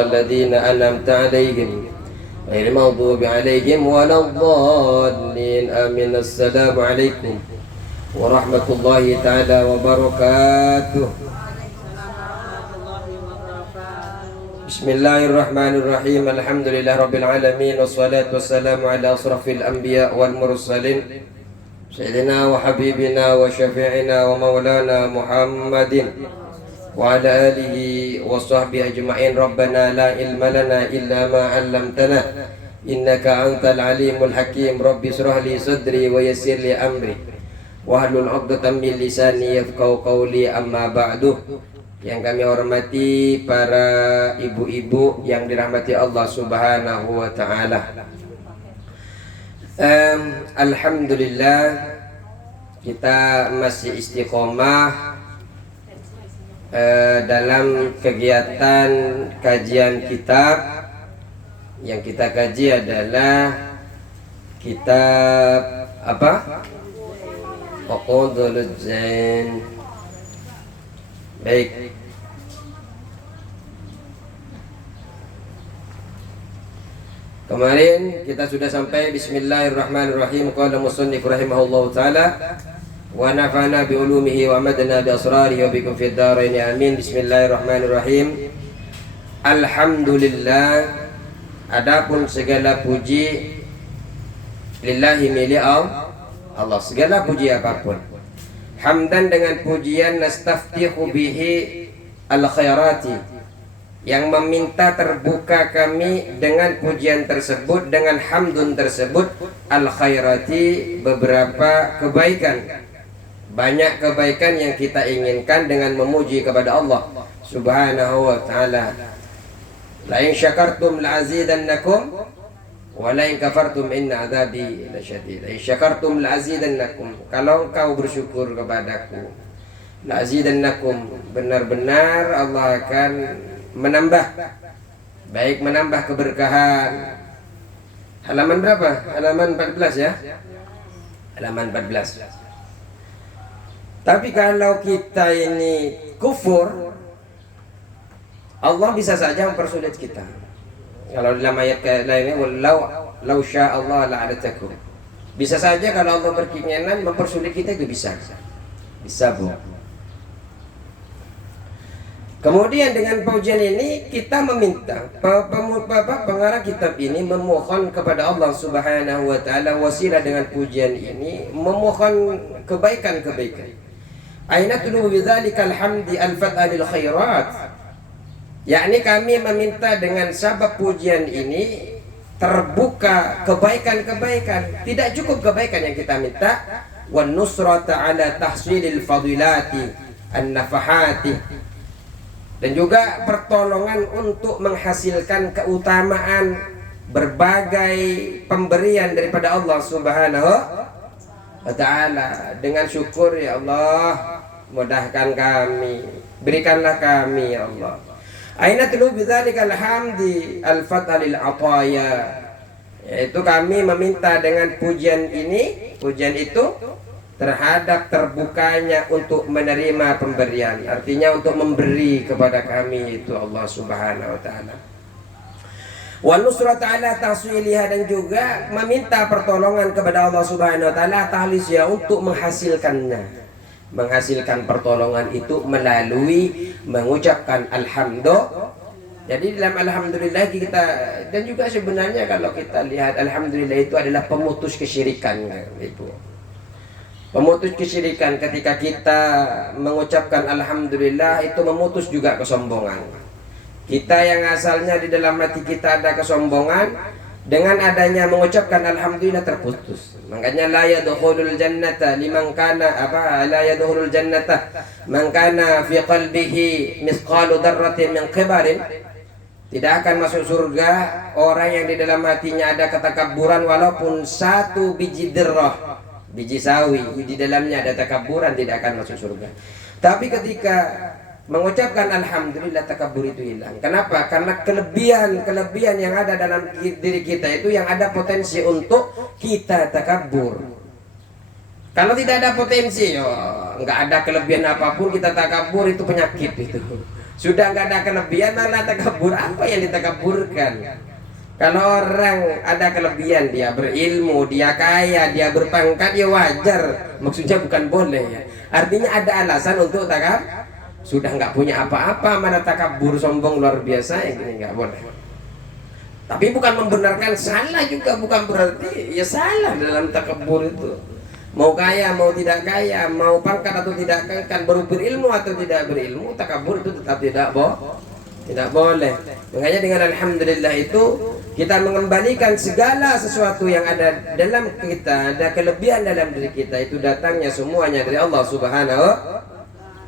الذين أنعمت عليهم غير المغضوب عليهم ولا الضالين آمين. السلام عليكم ورحمة الله تعالى وبركاته. بسم الله الرحمن الرحيم. الحمد لله رب العالمين والصلاة والسلام على أشرف الأنبياء والمرسلين سيدنا وحبيبنا وشفيعنا ومولانا محمد وعلى آله وصحبه أجمعين. ربنا لا علم لنا إلا ما علمتنا إنك أنت العليم الحكيم. رب اشرح لي صدري ويسر لي أمري wahlul 'uqdatam min lisani yafqahu qawli. Amma ba'du. Yang kami hormati para ibu-ibu yang dirahmati Allah Subhanahu wa taala. Alhamdulillah kita masih istiqomah dalam kegiatan kajian kitab. Yang kita kaji adalah kitab apa? Uqudul Zain. Baik. Kemarin kita sudah sampai bismillahirrahmanirrahim. Qala musannif rahimahullahu taala wa nafa'na bi ulumihi wa amadna bi asrarihi wa bikum fid dharain amin. Bismillahirrahmanirrahim. Alhamdulillah, adapun segala puji lillahi milik Allah, segala puji apapun. Hamdan, dengan pujian, nastaftihu bihi al khairati, yang meminta terbuka kami dengan pujian tersebut, dengan hamdun tersebut, al khairati, beberapa kebaikan. Banyak kebaikan yang kita inginkan dengan memuji kepada Allah Subhanahu wa ta'ala. La in syakartum la azidannakum wa la in kafartum inna adzabi lasyadid. La in syakartum la azidannakum, kalau engkau bersyukur kepadaku, la azidannakum, benar-benar Allah akan menambah, baik menambah keberkahan. Halaman berapa? Halaman 14 ya. Halaman 14. Tapi kalau kita ini kufur, Allah bisa saja mempersulit kita. Kalau dalam ayat lainnya, walau sya Allah la'anatakum, bisa saja kalau Allah berkeinginan mempersulit kita, itu bisa. Bisa, Bu. Kemudian dengan pujian ini kita meminta, pengarang kitab ini memohon kepada Allah Subhanahu wa taala, wasilah dengan pujian ini memohon kebaikan-kebaikan. Aina tulu bidzalikal hamdi al-fat'alil khairat, yakni kami meminta dengan sabab pujian ini terbuka kebaikan-kebaikan. Tidak cukup kebaikan yang kita minta, wan nusrata ala tahsilil fadilati an-nafahati, dan juga pertolongan untuk menghasilkan keutamaan berbagai pemberian daripada Allah Subhanahu wa ta'ala. Dengan syukur, ya Allah, mudahkan kami, berikanlah kami, ya Allah. Aina tulu bidzalikal hamdi al-fatalil ataya, yaitu kami meminta dengan pujian ini, pujian itu terhadap terbukanya untuk menerima pemberian, artinya untuk memberi kepada kami, itu Allah Subhanahu wa taala. Wa nusrat ala tahsiliha, dan juga meminta pertolongan kepada Allah Subhanahu wa taala tahlisya, untuk menghasilkannya. Menghasilkan pertolongan itu melalui mengucapkan alhamdulillah. Jadi dalam alhamdulillah kita, dan juga sebenarnya kalau kita lihat alhamdulillah itu adalah pemutus kesyirikan, Ibu. Pemutus kesyirikan. Ketika kita mengucapkan alhamdulillah, itu memutus juga kesombongan. Kita yang asalnya di dalam hati kita ada kesombongan, dengan adanya mengucapkan alhamdulillah terputus. Makanya la yadkhulul jannata liman kana la yadkhulul jannata man kana fi qalbihi misqalu dzarratin min kibarin. Tidak akan masuk surga orang yang di dalam hatinya ada ketakabburan walaupun satu biji dzarrah, biji sawi di dalamnya ada takabburan, tidak akan masuk surga. Tapi ketika mengucapkan alhamdulillah, takabur itu hilang. Kenapa? Karena kelebihan yang ada dalam diri kita itu yang ada potensi untuk kita takabur. Kalau tidak ada potensi, nggak ada kelebihan apapun, kita takabur, itu penyakit itu. Sudah nggak ada kelebihan, malah takabur. Apa yang ditakaburkan? Kalau orang ada kelebihan, dia berilmu, dia kaya, dia berpangkat, ya wajar. Maksudnya bukan boleh ya. Artinya ada alasan untuk takabur. Sudah nggak punya apa-apa, mana takabur sombong luar biasa, yang ini nggak boleh. Tapi bukan membenarkan salah juga, bukan berarti ya salah dalam takabur itu. Mau kaya, mau tidak kaya, mau pangkat atau tidak pangkat, baru berilmu atau tidak berilmu, takabur itu tetap tidak boleh. Makanya dengan alhamdulillah itu kita mengembalikan segala sesuatu yang ada dalam kita, ada kelebihan dalam diri kita, itu datangnya semuanya dari Allah Subhanahu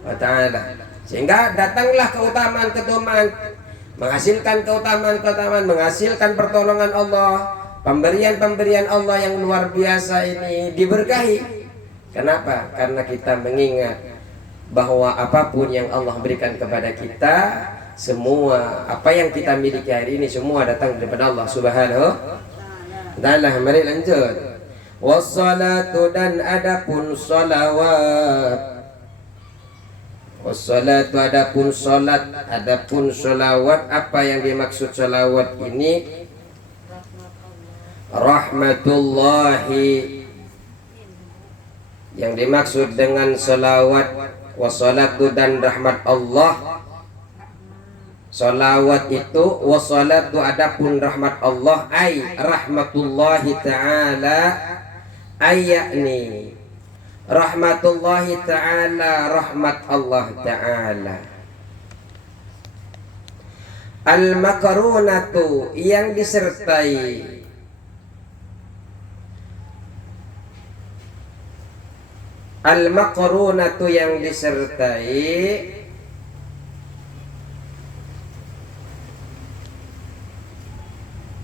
wa ta'ala. Sehingga datanglah keutamaan-keutamaan, menghasilkan keutamaan-keutamaan, menghasilkan pertolongan Allah, pemberian-pemberian Allah yang luar biasa ini diberkahi. Kenapa? Karena kita mengingat bahwa apapun yang Allah berikan kepada kita, semua apa yang kita miliki hari ini semua datang daripada Allah Subhanahu wa ta'ala. Mari lanjut. Wassalatu, dan adapun salawat. Wassalatu, adapun salat, adapun salawat. Apa yang dimaksud salawat ini? Rahmatullahi. Yang dimaksud dengan salawat wassalatu dan rahmat Allah. Salawat itu wassalatu, adapun rahmat Allah, ay rahmatullahi ta'ala, ayakni rahmatullahi ta'ala, rahmat Allah ta'ala. Al-makarunatu, yang disertai, al-makarunatu yang disertai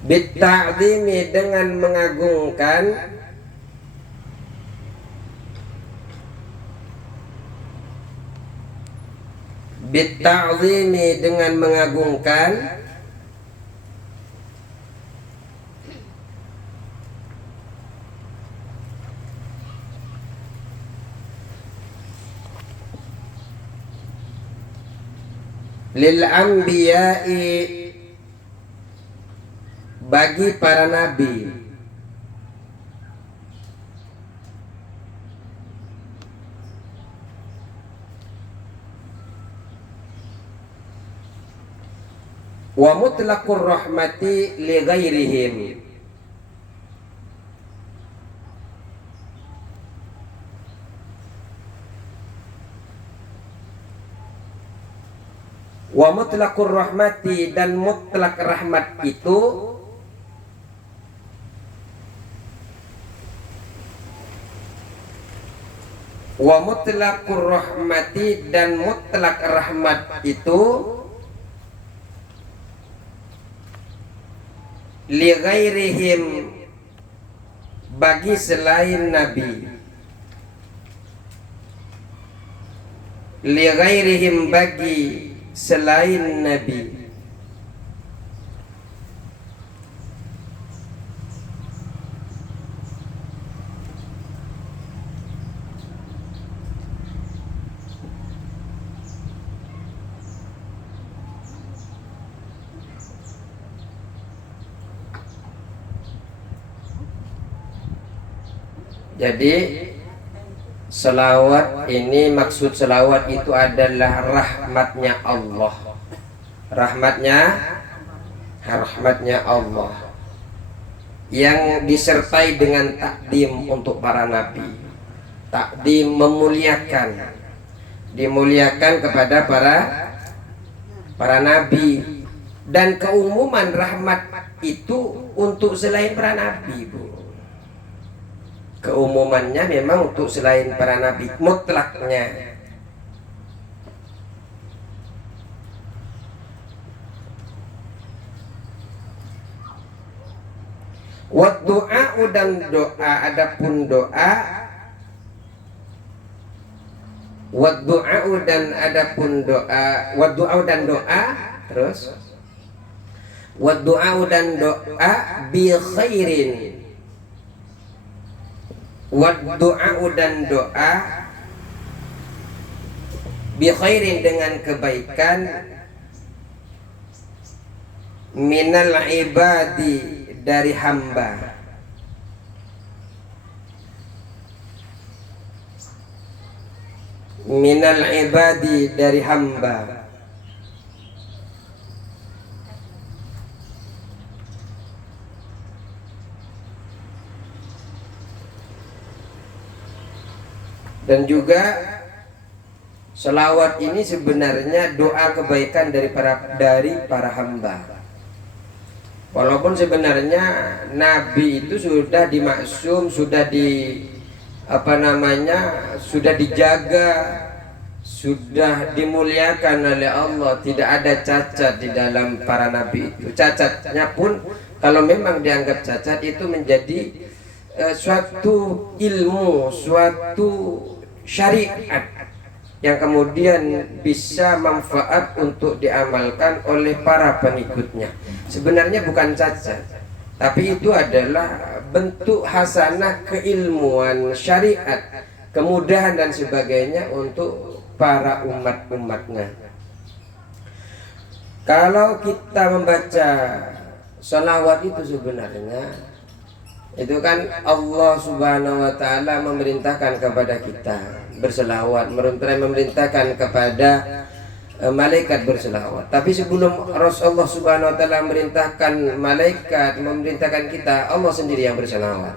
bitta'zimi, dengan mengagungkan, bitta'zimi, dengan mengagungkan, lil anbiya'i, bagi para nabi, wa mutlaqur rahmati li ghairihim, wa mutlaqur rahmati, dan mutlak rahmat itu wa mutlaqur rahmati, dan mutlak rahmat itu li ghairihim, bagi selain nabi, li ghairihim, bagi selain nabi. Jadi selawat ini, maksud selawat itu adalah rahmatnya Allah. Rahmatnya Allah yang disertai dengan takdim untuk para nabi. Takdim memuliakan, dimuliakan kepada para nabi. Dan keumuman rahmat itu untuk selain para nabi, Bu. Keumumannya memang untuk selain para nabi, mutlaknya. Wa du'a, dan doa, adapun doa, wa du'a, dan adapun doa, wa du'a, dan doa, terus wa du'a, dan doa, bi khairin, wa du'a, dan doa, bi khairin, dengan kebaikan, minal ibadi dari hamba, minal ibadi dari hamba, dan juga selawat ini sebenarnya doa kebaikan dari para hamba. Walaupun sebenarnya Nabi itu sudah dimaksum, sudah sudah dijaga, sudah dimuliakan oleh Allah, tidak ada cacat di dalam para nabi itu. Cacatnya pun kalau memang dianggap cacat itu menjadi suatu ilmu, suatu syariat yang kemudian bisa manfaat untuk diamalkan oleh para pengikutnya. Sebenarnya bukan cacat, tapi itu adalah bentuk hasanah keilmuan, syariat, kemudahan dan sebagainya untuk para umat-umatnya. Kalau kita membaca sholawat itu sebenarnya itu kan Allah Subhanahu wa Ta'ala memerintahkan kepada kita berselawat, memerintahkan kepada malaikat berselawat. Tapi sebelum Rasulullah Subhanahu wa Ta'ala memerintahkan malaikat, memerintahkan kita, Allah sendiri yang berselawat.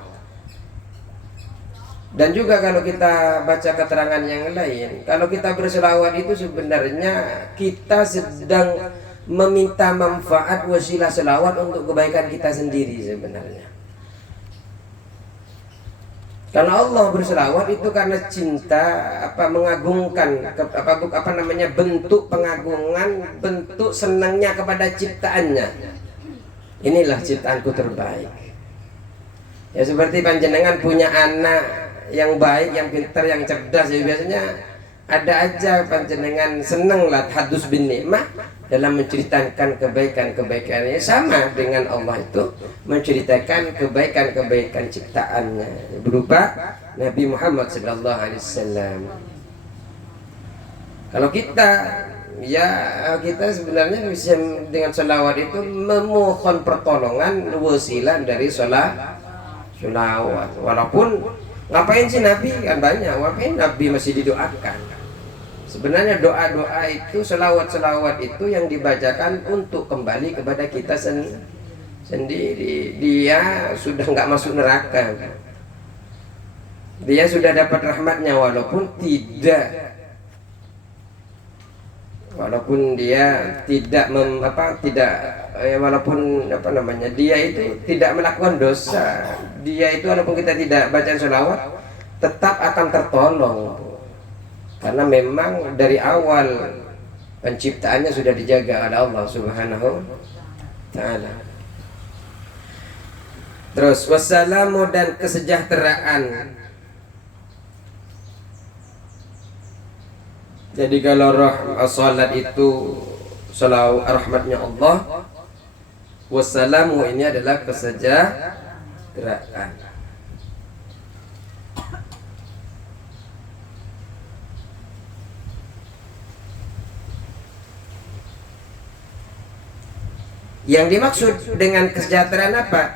Dan juga kalau kita baca keterangan yang lain, kalau kita berselawat itu sebenarnya kita sedang meminta manfaat wasilah selawat untuk kebaikan kita sendiri sebenarnya. Karena Allah berselawat itu karena cinta, mengagungkan, bentuk pengagungan, bentuk senangnya kepada ciptaannya. Inilah ciptaanku terbaik. Ya seperti panjenengan punya anak yang baik, yang pintar, yang cerdas, ya biasanya ada aja panjenengan senang lah hadus bin nikmah dalam menceritakan kebaikan-kebaikannya. Sama dengan Allah itu menceritakan kebaikan-kebaikan ciptaannya berupa Nabi Muhammad SAW. Kalau kita sebenarnya bisa dengan sholawat itu memohon pertolongan wasilah dari sholawat. Walaupun ngapain sih Nabi kan banyak, ngapain Nabi masih didoakan. Sebenarnya doa-doa itu, selawat-selawat itu yang dibacakan untuk kembali kepada kita sendiri. Dia sudah nggak masuk neraka, dia sudah dapat rahmatnya walaupun dia itu tidak melakukan dosa. Dia itu walaupun kita tidak baca selawat tetap akan tertolong. Karena memang dari awal penciptaannya sudah dijaga oleh Allah Subhanahu Ta'ala. Terus wassalamu dan kesejahteraan. Jadi kalau salat itu selalu rahmatnya Allah, wassalamu ini adalah kesejahteraan. Yang dimaksud dengan kesejahteraan apa?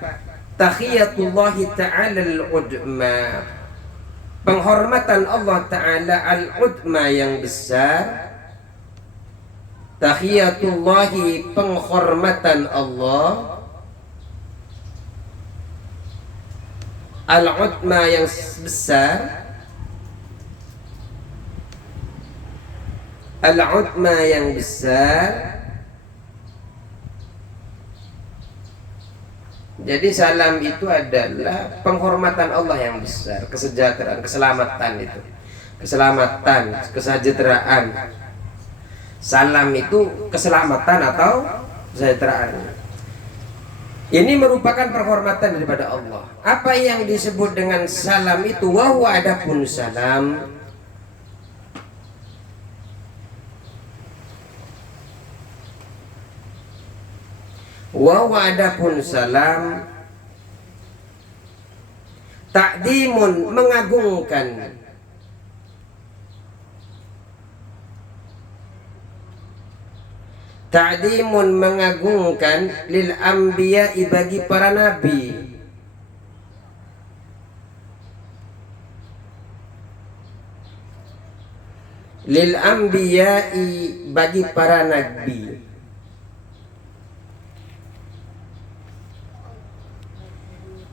Tahiyatullahi ta'ala al-udma, penghormatan Allah Ta'ala al-udma yang besar. Tahiyatullahi, penghormatan Allah al-udma yang besar, al-udma yang besar. Jadi salam itu adalah penghormatan Allah yang besar, kesejahteraan, keselamatan itu. Keselamatan, kesejahteraan. Salam itu keselamatan atau kesejahteraan. Ini merupakan penghormatan daripada Allah. Apa yang disebut dengan salam itu? Wa huwa adapun salam, wa adapun salam, ta'dimun, mengagungkan, ta'dimun mengagungkan, lil anbiya'i bagi para nabi. Lil anbiya'i bagi para nabi.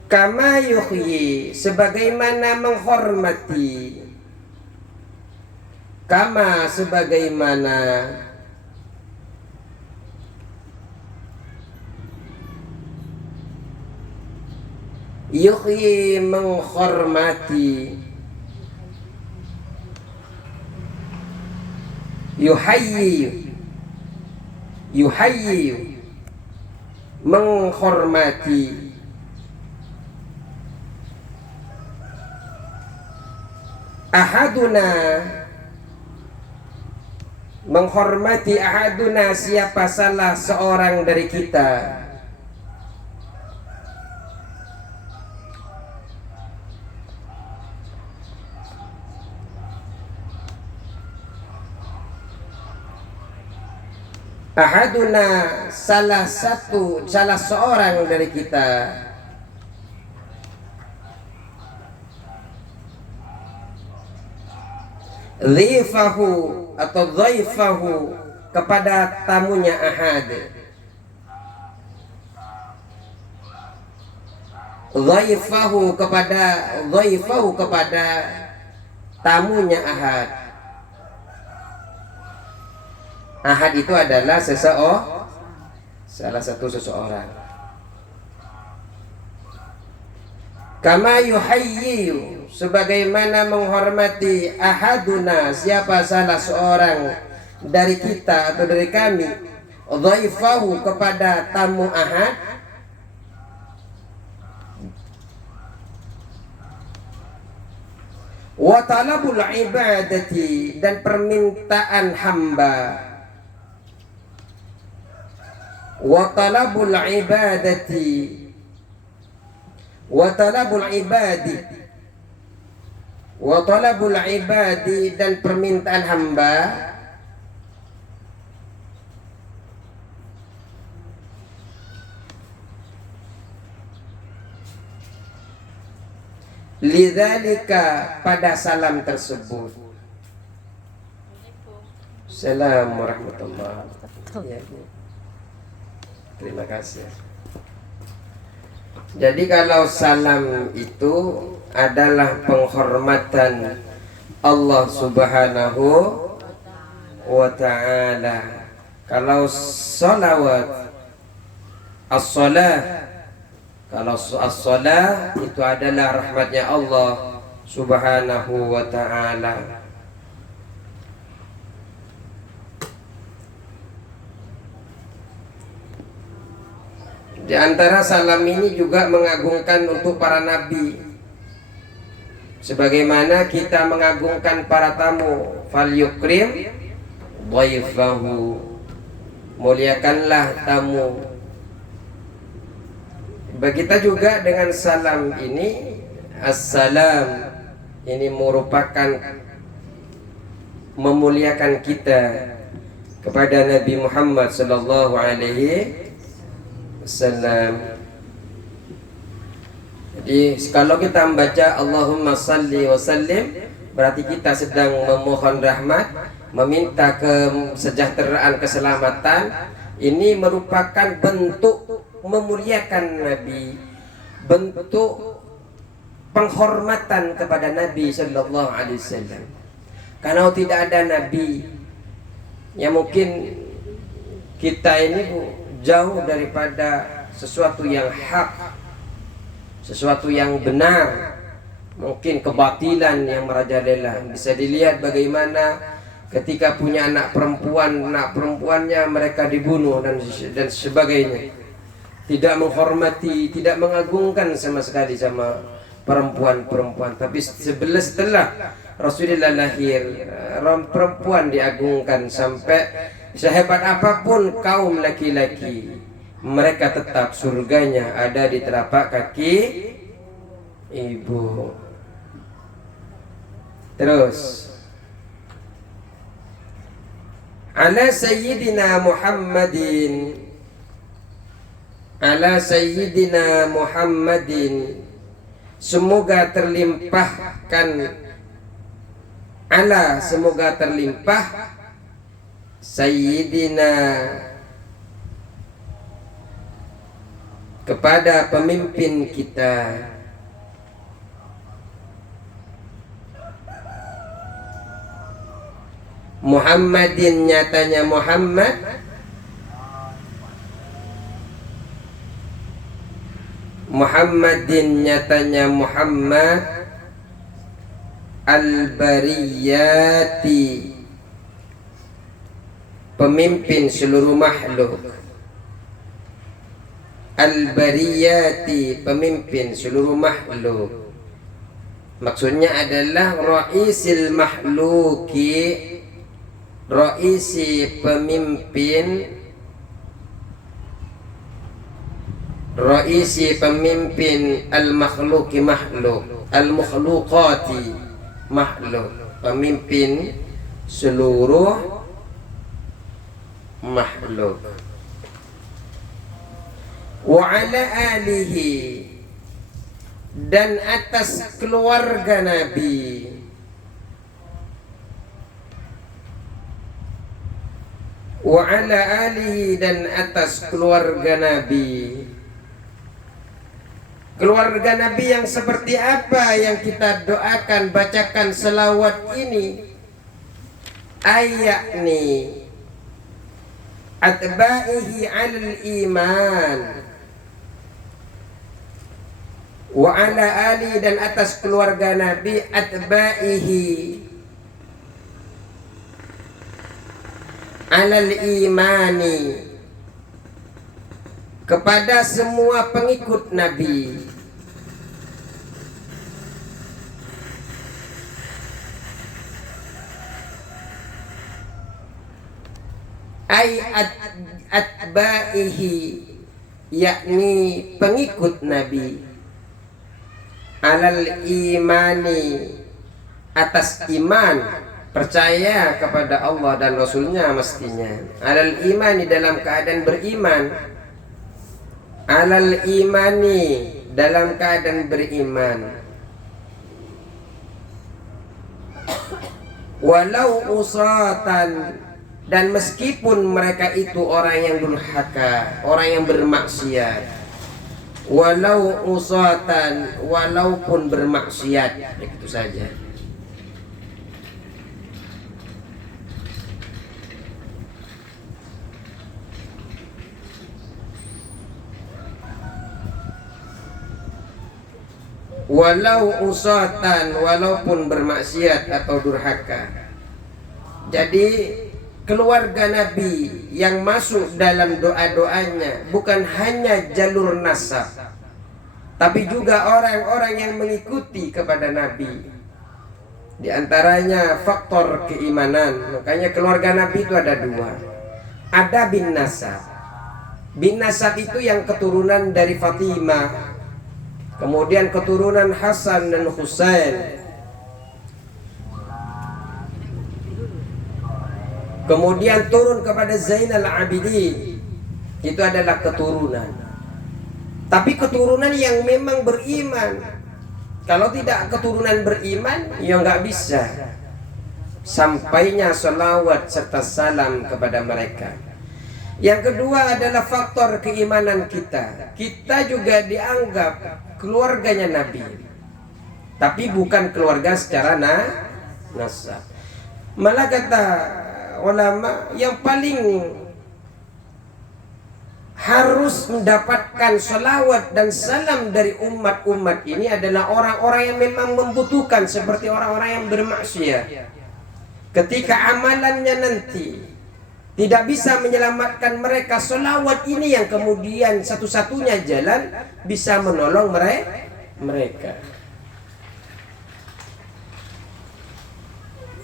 Kama yuhyi sebagaimana menghormati. Kama sebagaimana yuhyi menghormati, yuhayyi menghormati, ahaduna menghormati, ahaduna siapa salah seorang dari kita, ahaduna salah seorang dari kita, dhifahu atau dhaifahu kepada tamunya ahad, dhaifahu kepada tamunya ahad. Ahad itu adalah salah satu seseorang. Kama yuhayyi sebagaimana menghormati, ahaduna siapa salah seorang dari kita atau dari kami, dhaifahu kepada tamu ahad, wa talabul ibadati dan permintaan hamba, wa talabul ibadati wa talabul ibadi, wa talabul ibadi dan permintaan hamba, lidzalika pada salam tersebut. Assalamualaikum warahmatullahi wabarakatuh. Terima kasih. Jadi kalau salam itu adalah penghormatan Allah Subhanahu wa ta'ala. Kalau salawat, as-salah, kalau as-salah itu adalah rahmatnya Allah Subhanahu wa ta'ala. Di antara salam ini juga mengagungkan untuk para nabi, sebagaimana kita mengagungkan para tamu. Fal yukrim dhaifahu, muliakanlah tamu. Kita juga dengan salam ini, assalam ini merupakan memuliakan kita kepada Nabi Muhammad sallallahu alaihi wasallam. Jadi kalau kita membaca Allahumma salli wa sallim, berarti kita sedang memohon rahmat, meminta kesejahteraan, keselamatan. Ini merupakan bentuk memuliakan Nabi, bentuk penghormatan kepada Nabi sallallahu alaihi wasallam. Kalau tidak ada Nabi, ya mungkin kita ini jauh daripada sesuatu yang hak, sesuatu yang benar. Mungkin kebatilan yang merajalela. Bisa dilihat bagaimana ketika punya anak perempuannya mereka dibunuh dan sebagainya. Tidak menghormati, tidak mengagungkan sama sekali sama perempuan. Tapi setelah Rasulullah lahir, perempuan diagungkan. Sampai sehebat apapun kaum laki-laki, mereka tetap surganya ada di telapak kaki ibu. Terus ala sayyidina Muhammadin, ala sayyidina Muhammadin, semoga terlimpahkan, ala semoga terlimpah sayyidina kepada pemimpin kita, Muhammadin nyatanya Muhammad, Muhammadin nyatanya Muhammad, al-bariyati pemimpin seluruh makhluk, al-bariyati pemimpin seluruh makhluk, maksudnya adalah ra'isil makhluki, raisi pemimpin, raisi pemimpin al-makhluki makhluk, al-makhluqati makhluk, pemimpin seluruh makhluk. Wa ala alihi dan atas keluarga Nabi, wa ala alihi dan atas keluarga Nabi. Keluarga Nabi yang seperti apa yang kita doakan, bacakan selawat ini? Ayakni atba'ihi 'alal iman, wa ala ali dan atas keluarga Nabi, atba'ihi 'alal imani kepada semua pengikut Nabi. Atba'ihi yakni pengikut Nabi, alal imani atas iman, percaya kepada Allah dan Rasulnya mestinya, alal imani dalam keadaan beriman, alal imani dalam keadaan beriman, walau usatan dan meskipun mereka itu orang yang durhaka, orang yang bermaksiat, walau usatan walaupun bermaksiat, begitu saja. Walau usatan walaupun bermaksiat atau durhaka. Jadi keluarga Nabi yang masuk dalam doa-doanya bukan hanya jalur nasab, tapi juga orang-orang yang mengikuti kepada Nabi. Di antaranya faktor keimanan. Makanya keluarga Nabi itu ada dua. Ada bin nasab. Bin nasab itu yang keturunan dari Fatimah, kemudian keturunan Hasan dan Husain, kemudian turun kepada Zainal Abidin. Itu adalah keturunan. Tapi keturunan yang memang beriman. Kalau tidak keturunan beriman, ya nggak bisa sampainya salawat serta salam kepada mereka. Yang kedua adalah faktor keimanan kita. Kita juga dianggap keluarganya Nabi, tapi bukan keluarga secara nasab. Malah kata ulama, yang paling harus mendapatkan salawat dan salam dari umat-umat ini adalah orang-orang yang memang membutuhkan, seperti orang-orang yang bermaksiat. Ketika amalannya nanti tidak bisa menyelamatkan mereka, salawat ini yang kemudian satu-satunya jalan bisa menolong mereka.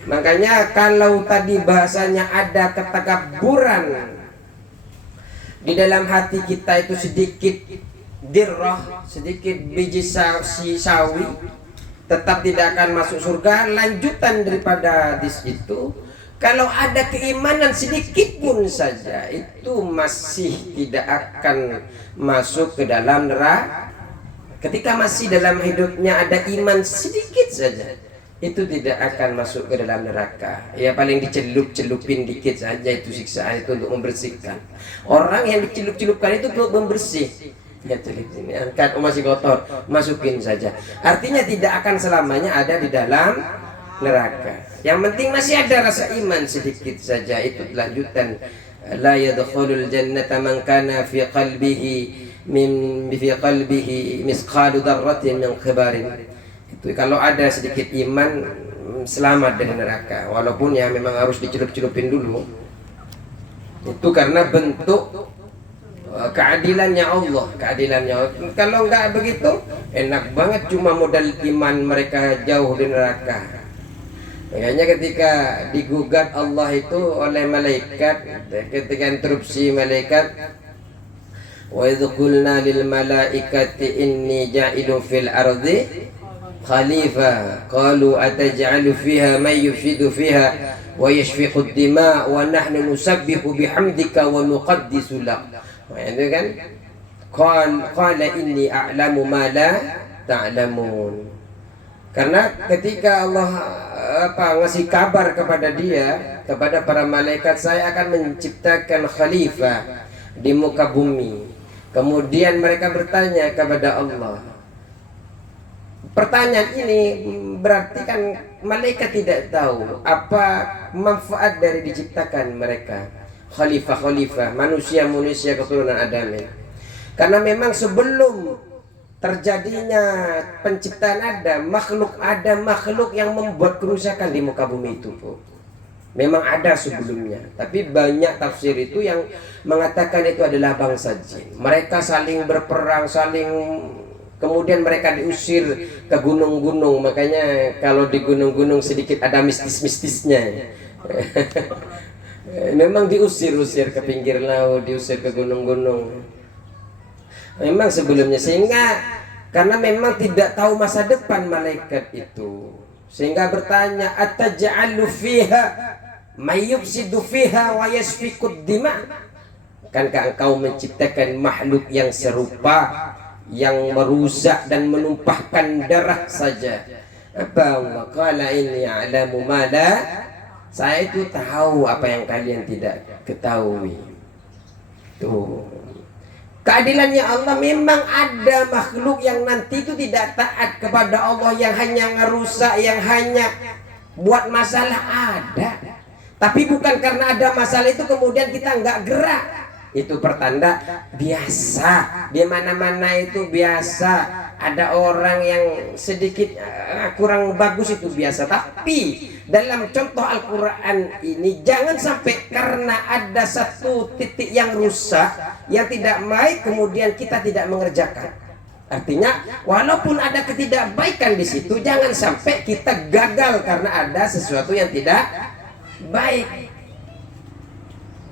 Makanya kalau tadi bahasanya ada ketakaburan di dalam hati kita, itu sedikit dirrah, sedikit biji sawi, tetap tidak akan masuk surga. Lanjutan daripada hadis itu, Kalau ada keimanan sedikit pun saja, itu masih tidak akan masuk ke dalam neraka. Ketika masih dalam hidupnya ada iman sedikit saja, itu tidak akan masuk ke dalam neraka. Ya paling dicelup-celupin dikit saja, itu siksaan itu untuk membersihkan. Orang yang dicelup-celupkan itu untuk membersih. Ya celup sini, angkat masih kotor, masukin saja. Artinya tidak akan selamanya ada di dalam neraka. Yang penting masih ada rasa iman sedikit saja. Itu lanjutan. La yadkhulul jannata man kana fi qalbihi misqalu dzarratin min khibarin. Itu kalau ada sedikit iman, selamat dari neraka. Walaupun ya memang harus dicelup-celupin dulu. Itu karena bentuk keadilannya Allah, keadilannya Allah. Kalau enggak begitu, enak banget cuma modal iman mereka jauh di neraka. Makanya ketika digugat Allah itu oleh malaikat, ketika interupsi malaikat, wa idh qulna lil malaikati inni ja'ilun fil ardi khalifah qalu ataj'alu fiha man yufsidu fiha wa yashfiqu ad-dima wa nahnu nusabbihu bihamdika wa nuqaddisu lak. Itu kan qala inni a'lamu ma la ta'lamun. Karena ketika Allah ngasih kabar kepada dia, kepada para malaikat, saya akan menciptakan khalifah di muka bumi. Kemudian mereka bertanya kepada Allah. Pertanyaan ini berarti kan malaikat tidak tahu apa manfaat dari diciptakan mereka khalifah-khalifah, manusia-manusia keturunan Adam. Karena memang sebelum terjadinya penciptaan Adam, makhluk yang membuat kerusakan di muka bumi itu, Bu. Memang ada sebelumnya, tapi banyak tafsir itu yang mengatakan itu adalah bangsa jin. Mereka saling berperang, kemudian mereka diusir ke gunung-gunung. Makanya kalau di gunung-gunung sedikit ada mistis-mistisnya. Memang diusir-usir ke pinggir laut, diusir ke gunung-gunung. Memang sebelumnya, sehingga karena memang tidak tahu masa depan malaikat itu, sehingga bertanya, ataj'alu fiha may yufsidu fiha wa yasfikud dima. Kankah engkau menciptakan makhluk yang serupa, yang merusak dan menumpahkan darah saja? Apa qala inni a'lamu ma la, saya itu tahu apa yang kalian tidak ketahui. Tuh, keadilannya Allah. Memang ada makhluk yang nanti itu tidak taat kepada Allah, yang hanya ngerusak, yang hanya buat masalah, ada. Tapi bukan karena ada masalah itu kemudian kita nggak gerak. Itu pertanda biasa. Di mana-mana itu biasa. Ada orang yang sedikit kurang bagus, itu biasa. Tapi dalam contoh Al-Quran ini, jangan sampai karena ada satu titik yang rusak, yang tidak baik, kemudian kita tidak mengerjakan. Artinya walaupun ada ketidakbaikan di situ, jangan sampai kita gagal karena ada sesuatu yang tidak baik.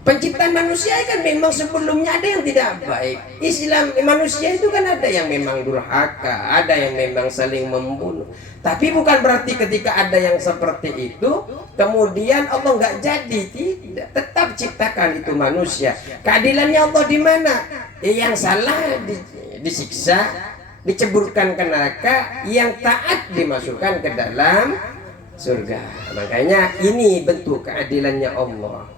Penciptaan manusia kan memang sebelumnya ada yang tidak baik. Islam manusia itu kan ada yang memang durhaka, ada yang memang saling membunuh. Tapi bukan berarti ketika ada yang seperti itu kemudian Allah nggak jadi. Tidak, tetap ciptakan itu manusia. Keadilannya Allah di mana? Yang salah disiksa, diceburkan ke neraka, yang taat dimasukkan ke dalam surga. Makanya ini bentuk keadilannya Allah.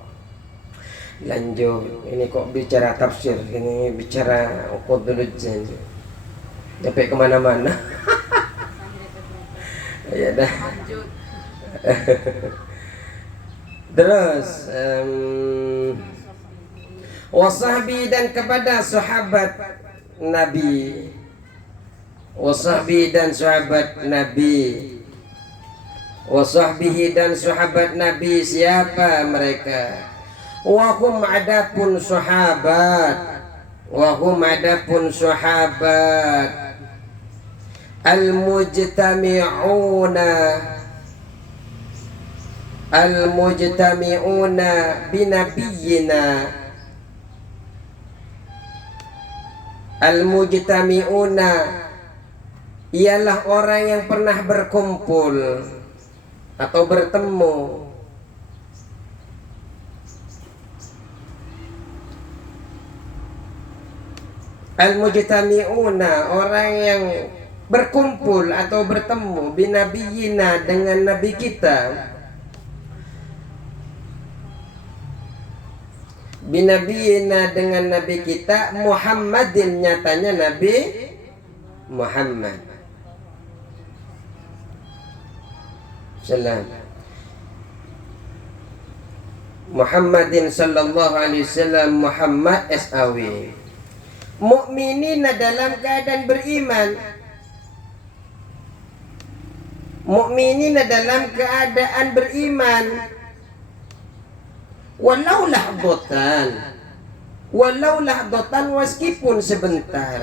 Lanjut, ini kok bicara tafsir, ini bicara qudrul-jan, sampai kemana-mana. Ya dah. Terus wasahbi, dan kepada sahabat Nabi, wasahbi dan sahabat Nabi, wasahbihi dan sahabat Nabi. Siapa mereka? Wahum adapun sahabat, wahum adapun sahabat al-mujtami'una binabiyina, al-mujtami'una ialah orang yang pernah berkumpul atau bertemu Al-mujtami'una, orang yang berkumpul atau bertemu binabiyina, dengan nabi kita, binabiyina, dengan nabi kita, Muhammadin, nyatanya Nabi Muhammad salam, Muhammadin sallallahu alaihi wasallam, Muhammad SAW. Mukminina, dalam keadaan beriman, mukminina, dalam keadaan beriman, walau lahdotan, meskipun sebentar.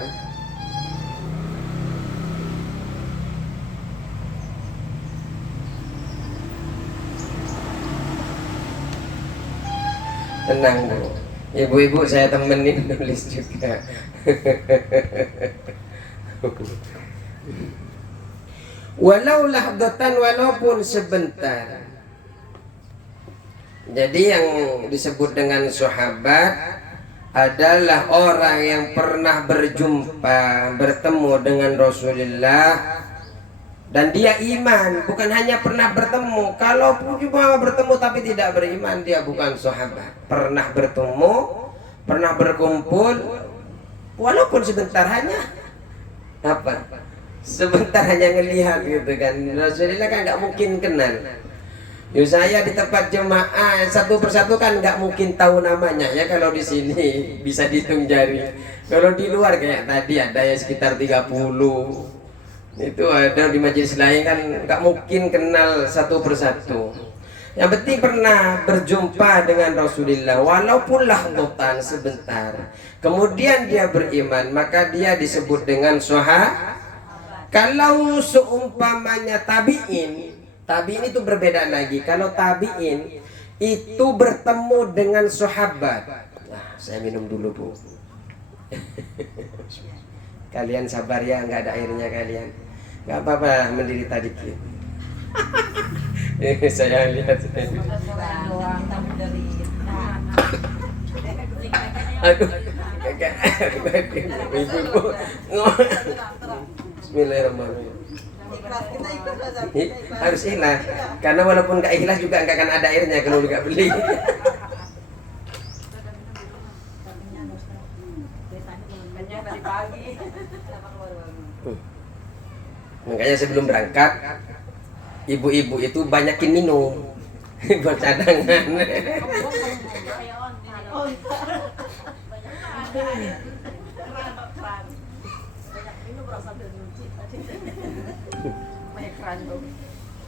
Tenang Bu, ibu-ibu saya temenin nulis juga. Walau lahdotan, walaupun sebentar. Jadi yang disebut dengan sahabat adalah orang yang pernah berjumpa, bertemu dengan Rasulullah, dan dia iman. Bukan hanya pernah bertemu. Kalau cuma bertemu tapi tidak beriman, dia bukan sahabat. Pernah bertemu, pernah berkumpul, walaupun sebentar, hanya apa? Sebentar, hanya ngelihat gitu kan. Rasulullah kan nggak mungkin kenal. Saya di tempat jemaah satu persatu kan nggak mungkin tahu namanya ya. Kalau di sini bisa dihitung jari. Kalau di luar kayak tadi ada ya sekitar 30. Itu ada di majelis lain kan nggak mungkin kenal satu persatu. Yang penting pernah berjumpa dengan Rasulullah, walaupun lahdotan, sebentar. Kemudian dia beriman, maka dia disebut dengan sahabat. Kalau seumpamanya tabi'in, tabi'in itu berbeda lagi. Kalau tabi'in itu bertemu dengan sahabat. Nah, saya minum dulu Bu. Kalian sabar ya, nggak ada airnya kalian. Nggak apa-apa, menderita dikit. Saya lihat. Aduh, ibu-ibu. Bismillahirrahmanirrahim. Harus ikhlas, karena walaupun nggak ikhlas juga nggak akan ada airnya kalau nggak beli. Makanya sebelum berangkat, ibu-ibu itu banyakin minum buat cadangan.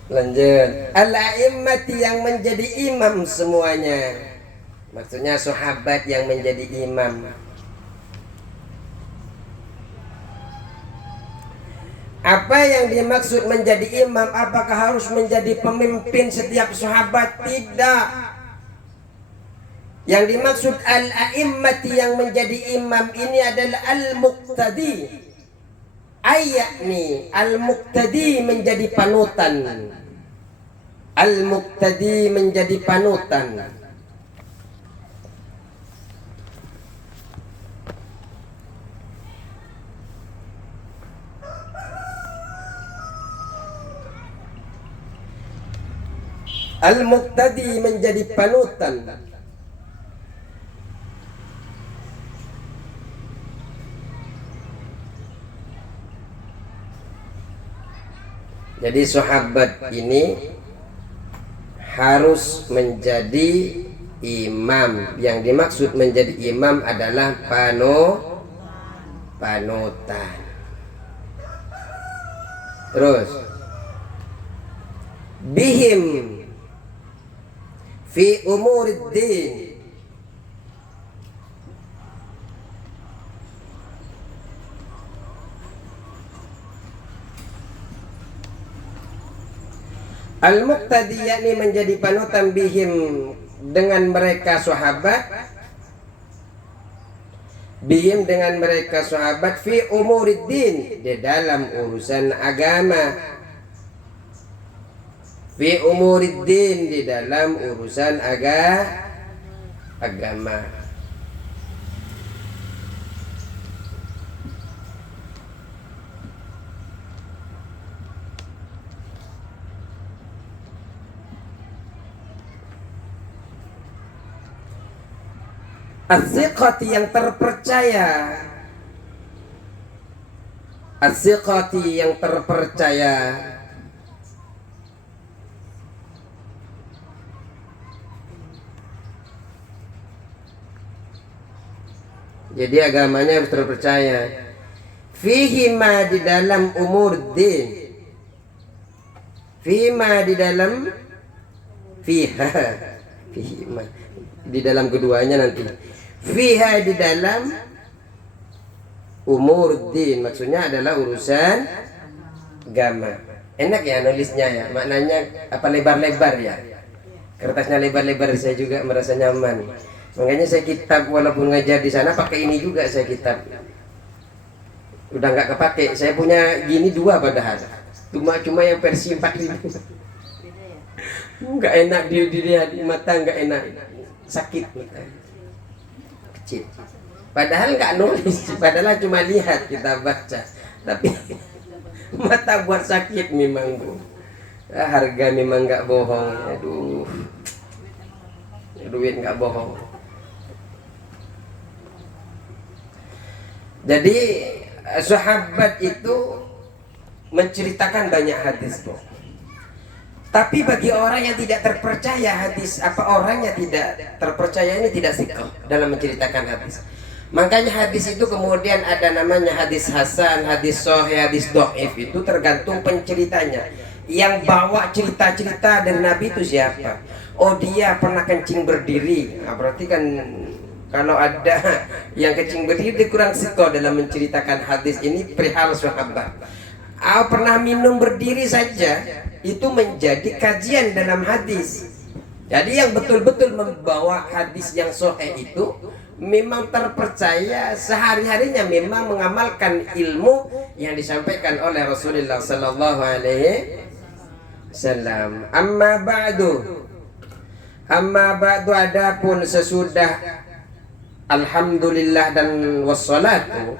Lanjut, al-a'immati, yang menjadi imam semuanya. Maksudnya sahabat yang menjadi imam. Apa yang dimaksud menjadi imam? Apakah harus menjadi pemimpin setiap sahabat? Tidak. Yang dimaksud al-a'immati, yang menjadi imam ini adalah al-muqtadi. Ayakni al-muqtadi, menjadi panutan. Al-muqtadi, menjadi panutan. Al-muqtadi, menjadi panutan. Jadi sahabat ini harus menjadi imam. Yang dimaksud menjadi imam adalah panutan. Terus bihim fi umuriddin, al-muqtadi, yakni menjadi panutan, bihim, dengan mereka sahabat, bihim, dengan mereka sahabat, fi umuriddin, di dalam urusan agama, fi umuriddin, di dalam urusan agama. As-siqati yang terpercaya. As-siqati yang terpercaya. Jadi agamanya harus terpercaya. Fihi ma di dalam umur din. Fihi ma di dalam fiha. Fihi ma di dalam keduanya nanti. Fiha di dalam umur din, maksudnya adalah urusan agama. Enak ya nulisnya ya, maknanya apa lebar-lebar ya. Kertasnya lebar-lebar, saya juga merasa nyaman. Makanya saya kitab walaupun ngajar di sana pakai ini juga saya kitab. Udah nggak kepake. Saya punya gini dua padahal. Cuma yang versi 4000. Nggak enak dilihat mata, nggak enak, sakit mata. Kecil. Padahal nggak nulis, padahal cuma lihat kita baca. Tapi mata buat sakit memang bu. Harga memang nggak bohong. Aduh, duit nggak bohong. Jadi sahabat itu menceritakan banyak hadis bu. Tapi bagi orang yang tidak terpercaya hadis, orang yang tidak terpercaya ini tidak siqah dalam menceritakan hadis. Makanya hadis itu kemudian ada namanya hadis hasan, hadis sahih, hadis dhaif, itu tergantung penceritanya. Yang bawa cerita-cerita dari Nabi itu siapa? Oh dia pernah kencing berdiri. Nah, berarti kan kalau ada yang kencing berdiri dia kurang siqah dalam menceritakan hadis ini perihal sahabat. Pernah minum berdiri saja itu menjadi kajian dalam hadis. Jadi yang betul-betul membawa hadis yang sahih itu memang terpercaya, sehari-harinya memang mengamalkan ilmu yang disampaikan oleh Rasulullah sallallahu alaihi wasallam. Amma ba'du adapun sesudah alhamdulillah dan wassalatu.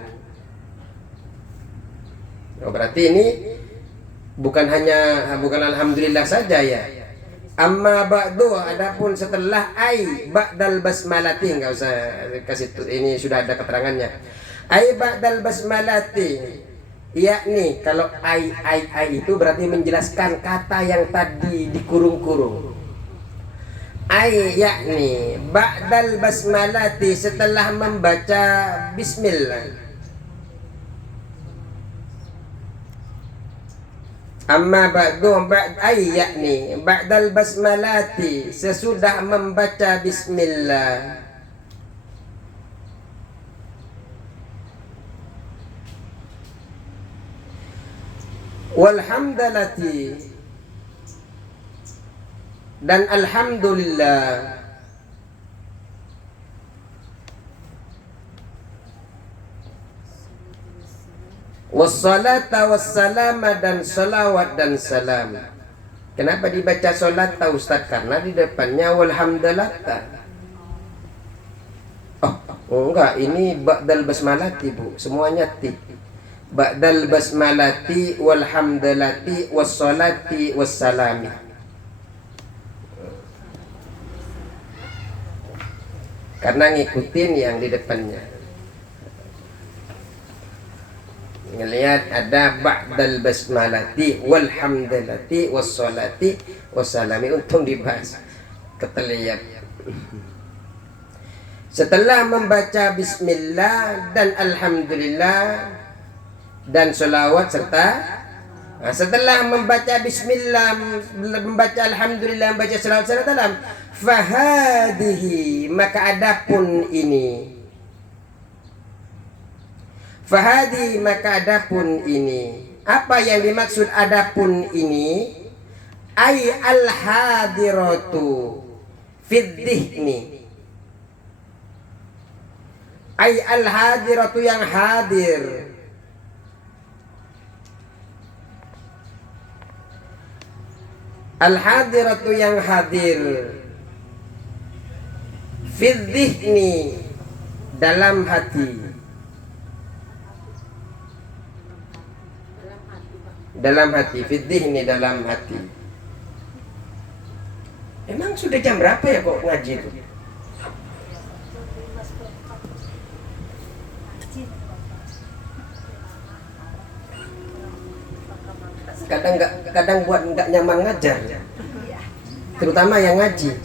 Oh, berarti ini bukan alhamdulillah saja ya. Amma ba'du adapun setelah ba'dal basmalati, enggak usah kasih ini sudah ada keterangannya. Ba'dal basmalati, yakni kalau ai itu berarti menjelaskan kata yang tadi dikurung-kurung. Yakni ba'dal basmalati, setelah membaca bismillah. Amma ba'du yakni ba'dal basmalati, sesudah membaca bismillah. Walhamdalati, dan alhamdulillah. Wassalata wassalama, dan salawat dan salam. Kenapa dibaca salat Ustaz? Karena di depannya walhamdalata. Oh enggak, ini ba'dal basmalati bu, semuanya ti. Ba'dal basmalati walhamdalati wassalati wassalami. Karena ngikutin yang di depannya. Ngelihat ada ba'dal basmalati walhamdalati wassalati wassalami, untung dibahas keteliak. Setelah membaca bismillah dan alhamdulillah dan sholawat serta setelah membaca bismillah, membaca alhamdulillah, membaca sholawat serta salam, fahadihi, maka adapun ini. Fahadi, maka adapun ini. Apa yang dimaksud adapun ini? Al-hadiratu fid dhihni. Al-hadiratu, yang hadir. Al-hadiratu, yang hadir. Fid dhihni, dalam hati. Dalam hati, fiddih ini dalam hati. Emang sudah jam berapa ya kok ngaji itu? kadang buat nggak nyaman ngajar, terutama yang ngaji.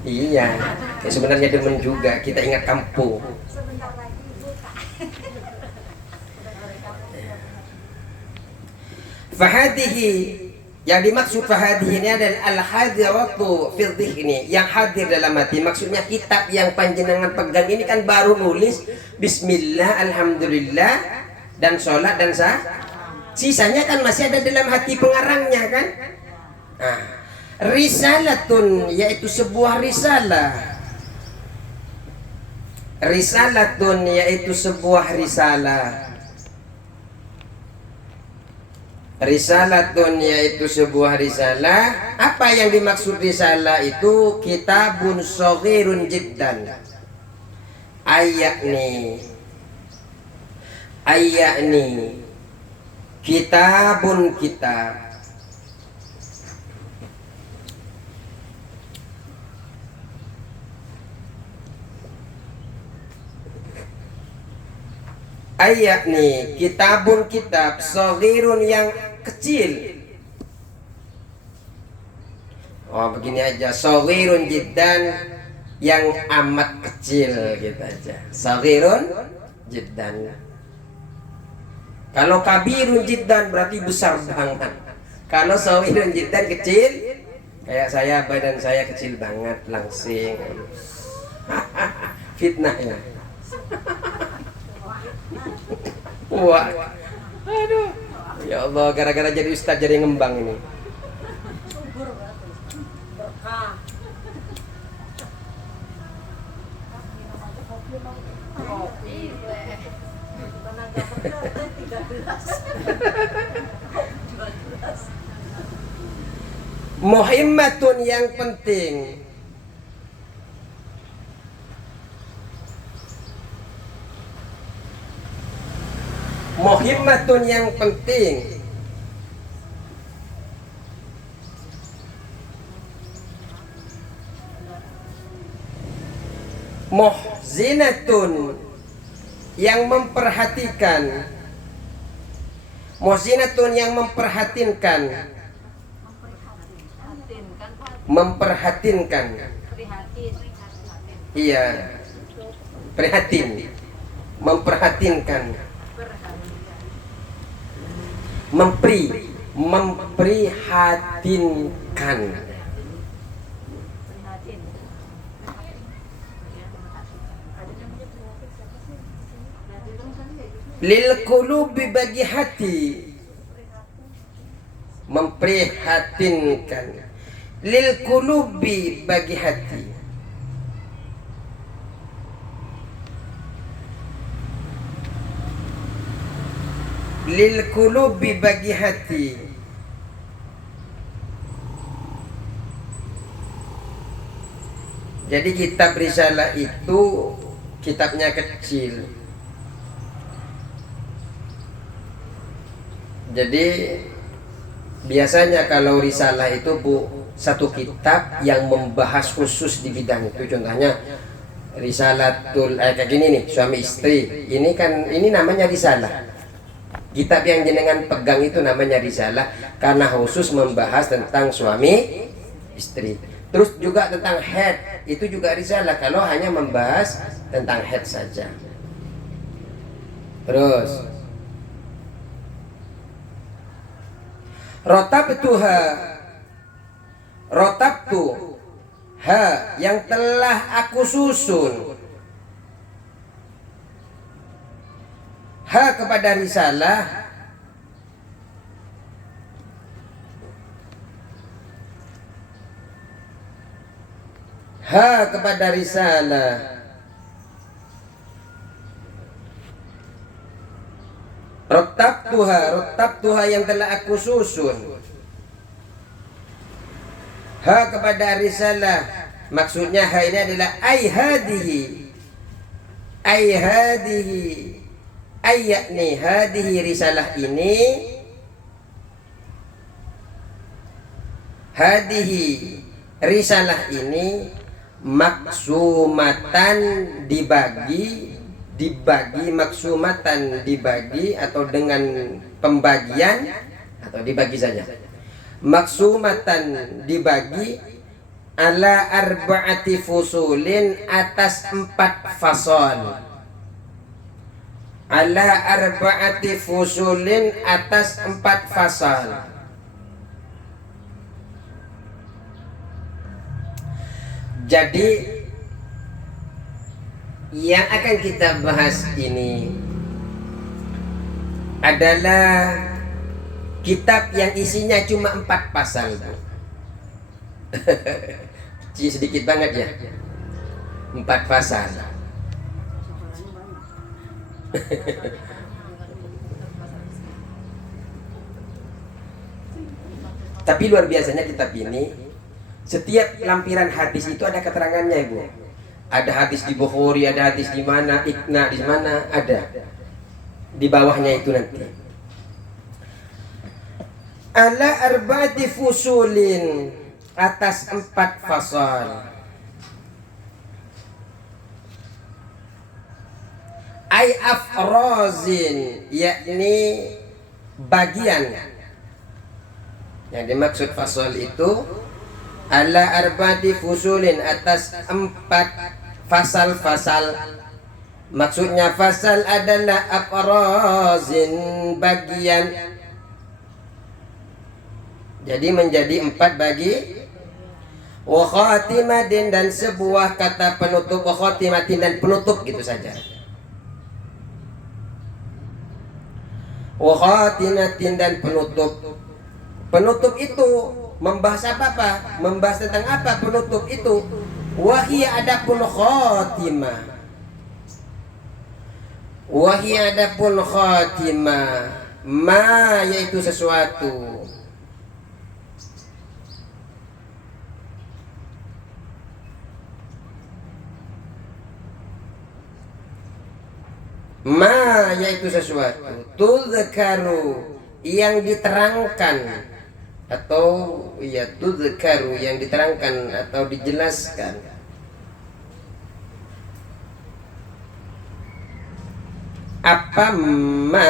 Iya, ya sebenarnya demen juga, kita ingat kampung. Fahadihi, yang dimaksud fahadihi ini adalah al-hadiratu fil dhihni, yang hadir dalam hati. Maksudnya kitab yang panjenengan pegang ini kan baru nulis bismillah, alhamdulillah, dan sholat dan sah. Sisanya kan masih ada dalam hati pengarangnya kan. Nah, risalatun yaitu sebuah risalah. Risalatun yaitu sebuah risalah. Risalatun yaitu sebuah risalah. Apa yang dimaksud risalah itu? Kitabun shaghirun jiddan. Ayakni kitabun kitab. Ayakni kitabun kitab, shaghirun yang kecil. Oh begini aja, shaghirun jiddan, yang amat kecil gitu aja. Shaghirun jiddan. Kalau kabirun jiddan berarti besar banget. Kalau shaghirun jiddan kecil, kayak saya, badan saya kecil banget, langsing. Fitnah ya. Wah, aduh, ya Allah, gara-gara jadi ustadz jadi ngembang ini. Muhimmatun yang penting. Muhimmatun yang penting. Muhzinatun yang memperhatikan. Muhzinatun yang memperhatinkan. Memperhatinkan. Iya. Prihatin. Memperhatinkan. Memprihatinkan. Lil qulubi, bagi hati. Memprihatinkan. Lil qulubi, bagi hati. Lil qulubi, bagi hati. Jadi kitab risalah itu kitabnya kecil. Jadi biasanya kalau risalah itu satu kitab yang membahas khusus di bidang itu. Contohnya risalatul kayak gini nih, suami istri. Ini namanya risalah. Kitab yang jenengan pegang itu namanya risalah karena khusus membahas tentang suami istri. Terus juga tentang head, itu juga risalah kalau hanya membahas tentang head saja. Terus rotabtuha, rotabtu ha, yang telah aku susun. Ha kepada risalah. Ha kepada risalah. Rotabtuha yang telah aku susun. Ha kepada risalah. Maksudnya ha ini adalah ay hadihi. Ayakni hadihi risalah ini. Hadihi risalah ini maksumatan dibagi dibagi, maksumatan dibagi atau dengan pembagian atau dibagi saja. Maksumatan dibagi ala arba'ati fusulin atas 4 fasal. Ala arba'ati fusulin atas 4 fasal. Jadi yang akan kita bahas ini adalah kitab yang isinya cuma 4 pasal. Sedikit banget ya, 4 pasal. Tapi luar biasanya kitab ini, setiap lampiran hadis itu ada keterangannya, Ibu. Ada hadis di Bukhari, ada hadis di mana, Iqna di mana, ada. Di bawahnya itu nanti. Ala arba'ati fusulin, atas 4 fasal. Ay afrazin, yakni bagian. Yang dimaksud fasal itu ala arba'ati fusulin, atas 4 fasal-fasal. Maksudnya fasal adalah afrazin, bagian. Jadi menjadi 4 bagi. Wa khatimatin, dan sebuah kata penutup. Wa khatimatin, dan penutup, gitu saja. Wa khatimatin, dan penutup. Penutup itu membahas apa? Membahas tentang apa penutup itu? Wahia adapun khatimah. Wahia adapun khatimah, ma yaitu sesuatu. Ma yaitu sesuatu. Tudzkaru, yang diterangkan, atau ya tudzkaru, yang diterangkan atau dijelaskan. Apa ma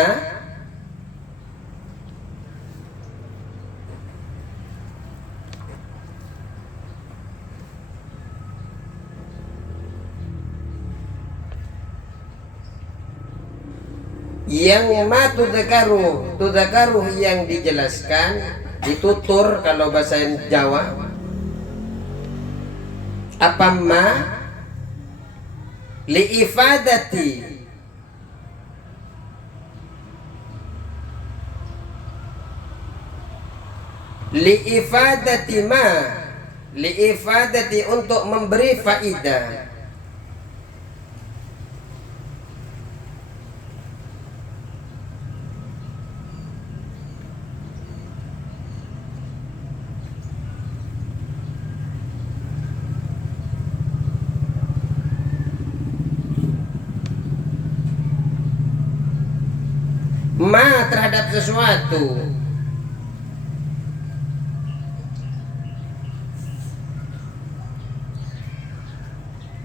yang ma tudzkaru yang dijelaskan, ditutur kalau bahasa Jawa. Apa ma liifadati, liifadati ma, liifadati untuk memberi faidah. Ma terhadap sesuatu.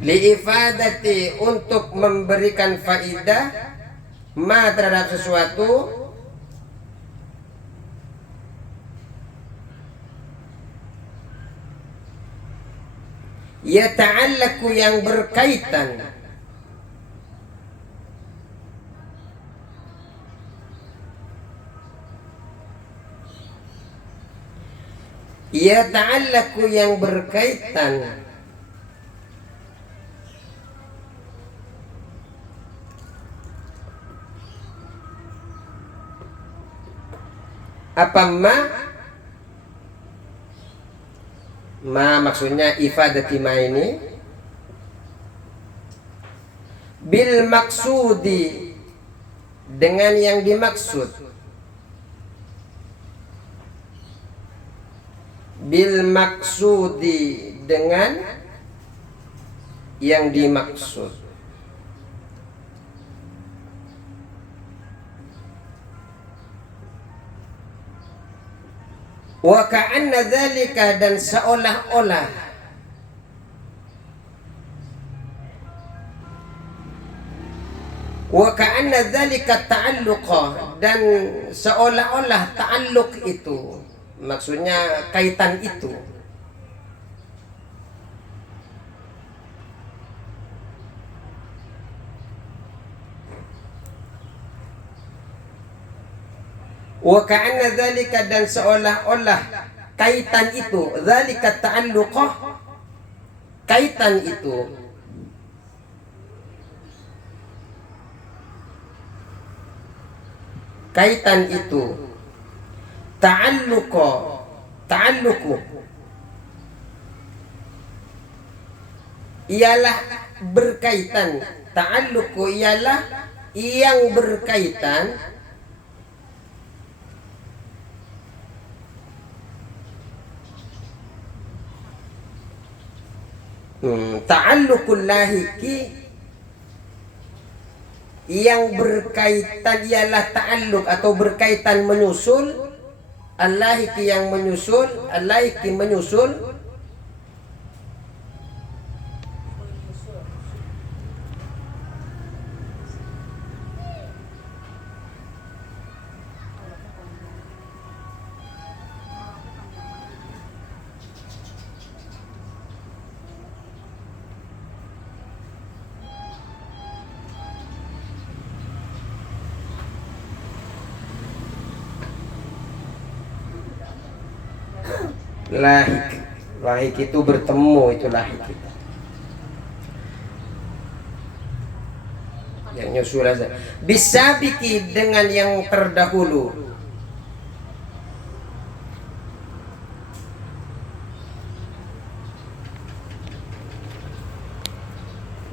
Liifadati, untuk memberikan faidah. Ma terhadap sesuatu. Yata'allaku, yang berkaitan. Yata'allaku, yang berkaitan. Apa ma? Ma maksudnya ifadati ma ini bil maksudi, dengan yang dimaksud. Bil maksudi, dengan yang dimaksud. Wa ka'anna dzalika, dan seolah-olah ka'anna dzalika ta'alluqa, dan seolah-olah ta'alluq itu maksudnya kaitan itu. Wa ka'anna dzalika, dan seolah-olah kaitan itu, dzalika ta'alluqah, kaitan itu, kaitan itu, ta'alluqa, ta'alluqu ialah berkaitan, ta'alluqu ialah yang berkaitan ta'alluqul lahiki, yang berkaitan ialah ta'alluq atau berkaitan menyusul, al-lahiki yang menyusul, al-lahiki menyusul, lahik. Lahik itu bertemu, itu lahik itu. Yang nyusul aja. Bisabiki, dengan yang terdahulu.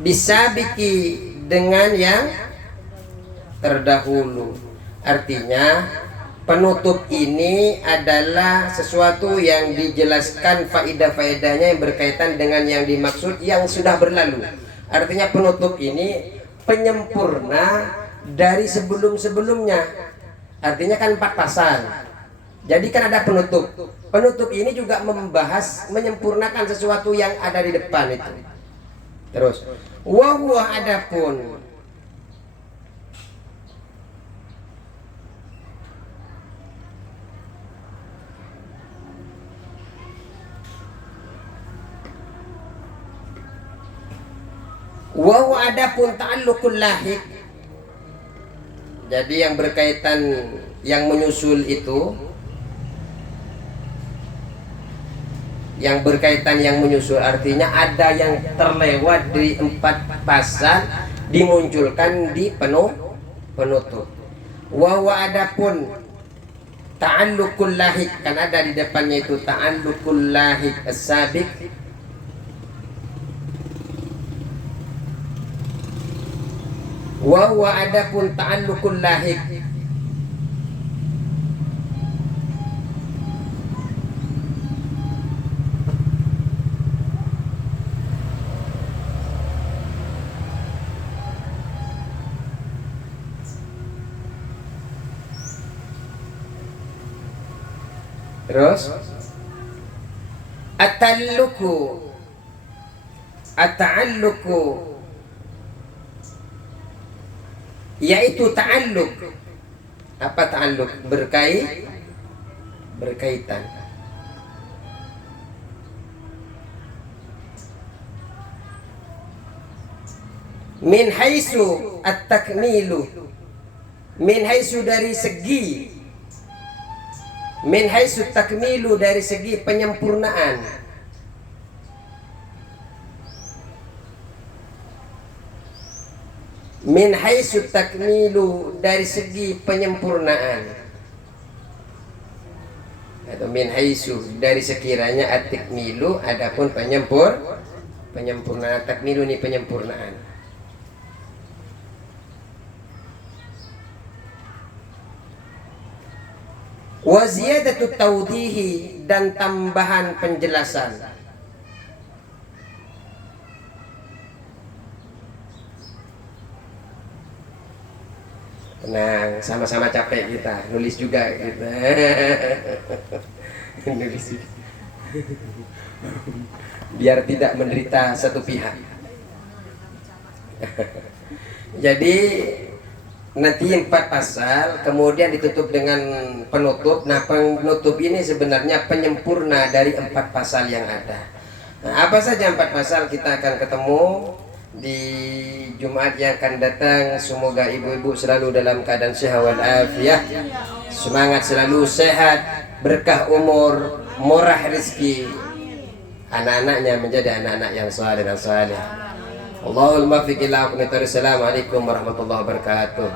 Bisabiki, dengan yang terdahulu. Artinya penutup ini adalah sesuatu yang dijelaskan faedah-faedahnya yang berkaitan dengan yang dimaksud yang sudah berlalu. Artinya penutup ini penyempurna dari sebelum-sebelumnya. Artinya kan 4 pasal. Jadi kan ada penutup. Penutup ini juga membahas, menyempurnakan sesuatu yang ada di depan itu. Terus, wa huwa, adapun wa adapun ta'alluqul lahik, jadi yang berkaitan, yang menyusul itu, yang berkaitan yang menyusul artinya ada yang terlewat di 4 pasal dimunculkan di penutup. Wa adapun ta'alluqul lahik, kan ada di depannya itu ta'alluqul lahik as-sabiq. Wa adapun ta'alluqul lahik, terus at-ta'alluqu, at-ta'alluqu yaitu ta'alluq. Apa ta'alluq? Berkaitan. Min haitsu at-takmilu, min haitsu dari segi, min haitsu takmilu dari segi penyempurnaan. Min haitsu takmilu dari segi penyempurnaan, atau min haitsu dari sekiranya at-takmilu, adapun penyempurnaan. Takmilu ini penyempurnaan. Wa ziyadatu tawdihi, dan tambahan penjelasan. Tenang, sama-sama capek kita, nulis juga kita. Nulis juga. Biar tidak menderita satu pihak. Jadi nanti 4 pasal, kemudian ditutup dengan penutup. Nah, penutup ini sebenarnya penyempurna dari 4 pasal yang ada. Nah, apa saja 4 pasal kita akan ketemu di Jumat yang akan datang. Semoga ibu-ibu selalu dalam keadaan sehat walafiat, semangat selalu, sehat, berkah umur, murah rezeki, anak-anaknya menjadi anak-anak yang saleh dan saleh. Allahumma fiqillah. Assalamualaikum warahmatullahi wabarakatuh.